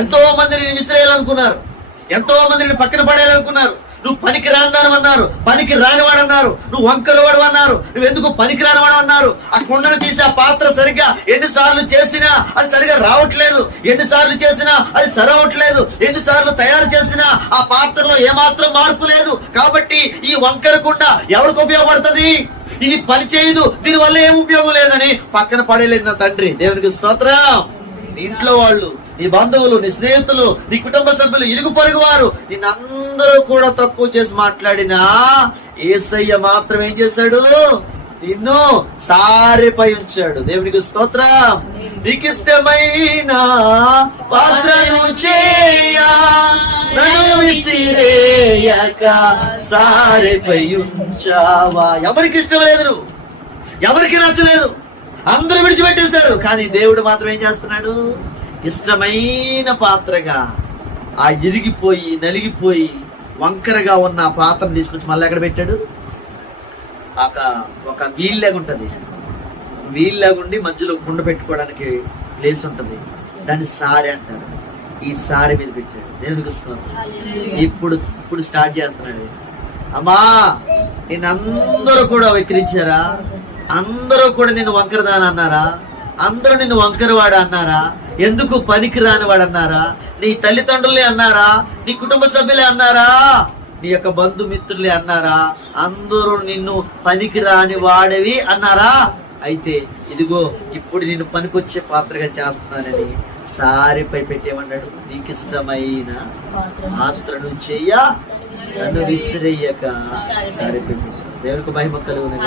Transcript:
ఎంతో మంది నేను విసిరేయాలనుకున్నారు, ఎంతో మంది నేను పక్కన పడేయాలనుకున్నారు. నువ్వు పనికి రానివాడు అన్నారు, పనికి రానివాడు అన్నారు, నువ్వు వంకరవాడు అన్నారు, నువ్వెందుకు పనికి రానివాడు అన్నారు. ఆ కుండను తీసి ఆ పాత్ర సరిగ్గా ఎన్నిసార్లు చేసినా అది సరిగా రావట్లేదు, ఎన్నిసార్లు చేసినా అది సరవట్లేదు, ఎన్నిసార్లు తయారు చేసినా ఆ పాత్రలో ఏమాత్రం మార్పు లేదు. కాబట్టి ఈ వంకర కుండ ఎవరికి ఉపయోగపడుతుంది? ఇది పని చేయదు, దీని వల్ల ఏం ఉపయోగం లేదని పక్కన పడేలేదు నా తండ్రి. దేవునికి స్తోత్రం. నీ ఇంట్లో వాళ్ళు, నీ బంధువులు, నీ స్నేహితులు, నీ కుటుంబ సభ్యులు, ఇరుగు పొరుగు వారు నిన్నందరూ కూడా తక్కువ చేసి మాట్లాడినా యేసయ్య మాత్రం ఏం చేశాడు? నిన్ను సారెపై ఉంచాడు. దేవునికి స్తోత్రం. నీకిష్టమైన పాత్రను చేయా, నన్ను విసిరేయక సారెపై ఉంచావా. ఎవరికి ఇష్టం లేదు, నువ్వు ఎవరికి నచ్చలేదు, అందరూ విడిచిపెట్టేశారు. కానీ దేవుడు మాత్రం ఏం చేస్తున్నాడు? ఇష్టమైన పాత్రగా ఆ ఇరిగిపోయి నలిగిపోయి వంకరగా ఉన్న ఆ పాత్రను తీసుకొచ్చి మళ్ళీ ఎక్కడ పెట్టాడు? ఒక వీల్ లేకుంటది, వీల్ లేకుండి మధ్యలో కుండ పెట్టుకోవడానికి ప్లేస్ ఉంటది, దాన్ని సారె అంటారు. ఈ సారె మీద పెట్టాడు. దేవునికి స్తోత్రం. ఇప్పుడు స్టార్ట్ చేస్తున్నాడు. అమ్మా, నిన్నందరూ కూడా విక్రించారా? అందరూ కూడా నిన్ను వంకరదాని అన్నారా? అందరూ నిన్ను వంకరవాడు అన్నారా? ఎందుకు పనికి రానివాడు అన్నారా? నీ తల్లిదండ్రులే అన్నారా? నీ కుటుంబ సభ్యులే అన్నారా? నీ యొక్క బంధుమిత్రులే అన్నారా? అందరూ నిన్ను పనికి రాని వాడవి అన్నారా? అయితే ఇదిగో ఇప్పుడు నిన్ను పనికొచ్చే పాత్రగా చేస్తున్నానని సారిపై పెట్టేమన్నాడు. నీకు ఇష్టమైన పాత్రను చెయ్య, నన్ను విసిరేయక సారిపై. దేవునికి మహిమ కలుగును.